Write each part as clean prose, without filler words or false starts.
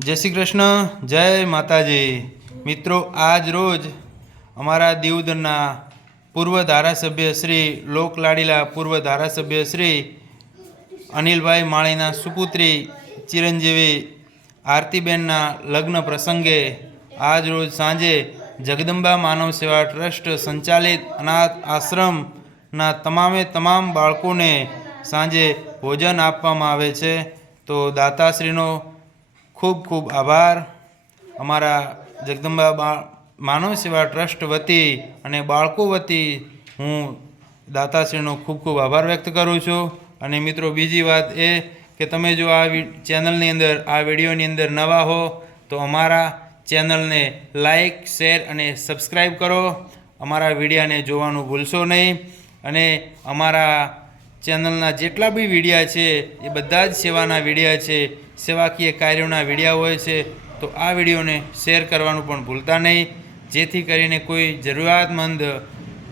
जय श्री कृष्ण, जय माताजी। मित्रों, आज रोज अमरा दीवदरना पूर्व धारासभ्य श्री लोकलाडीला पूर्व धारासभ्य श्री अनिल भाई माळीना सुपुत्री चिरंजीवी आरतीबेनना लग्न प्रसंगे आज रोज सांजे जगदंबा मानव सेवा ट्रस्ट संचालित अनाथ आश्रमना तमामे तमाम बाळकोने सांजे भोजन आपवामां आवे छे। तो दाताश्रीनो खूब खूब आभार। अमारा जगदंबा मानव सेवा ट्रस्ट वती अने बाळको वती हूँ दाताश्रीनो खूब खूब आभार व्यक्त करूँ छूँ। अने मित्रों, बीजी बात ए कि तमे जो आ चेनलनी अंदर आ विडियोनी अंदर नवा हो तो अमारा चेनलने लाइक शेर अने सब्सक्राइब करो। अमारा विडियाने जोवानुं भूलशो नहीं। अने अमारा चेनलना जेटला बी विडिया छे ए बधा ज सेवाना विडिया छे, सेवाकीय कार्योना विडिया होय छे। तो आ विडियोने शेर करवानुं पण भूलता नहीं, जेथी करीने कोई जरूरियातमंद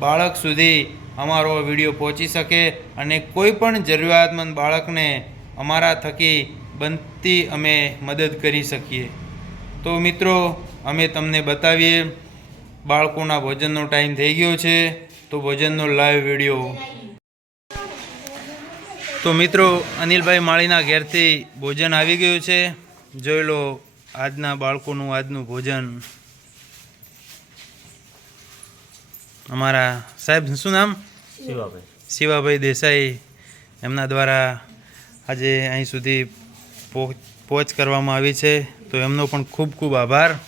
बाळक सुधी अमारो विडियो पहोंची सके अने कोई पण जरूरियातमंद बाळकने अमारा थकी बनती अमे मदद करी सकीए। तो मित्रों, अमे तमने बतावीए बाळकोना भोजननो टाइम थई गयो छे, तो भोजननो लाइव विडियो। तो मित्रों, अनिल भाई माळीना घेरथी भोजन आवी गयुं छे। जोई लो आजना बाळकोनुं आजनुं भोजन। अमारा साहेब शुं नाम? शिवाभाई देसाई। एमना द्वारा आजे अहीं सुधी पहोंच करवामां आवी छे, तो एमनो पण खूब खूब आभार।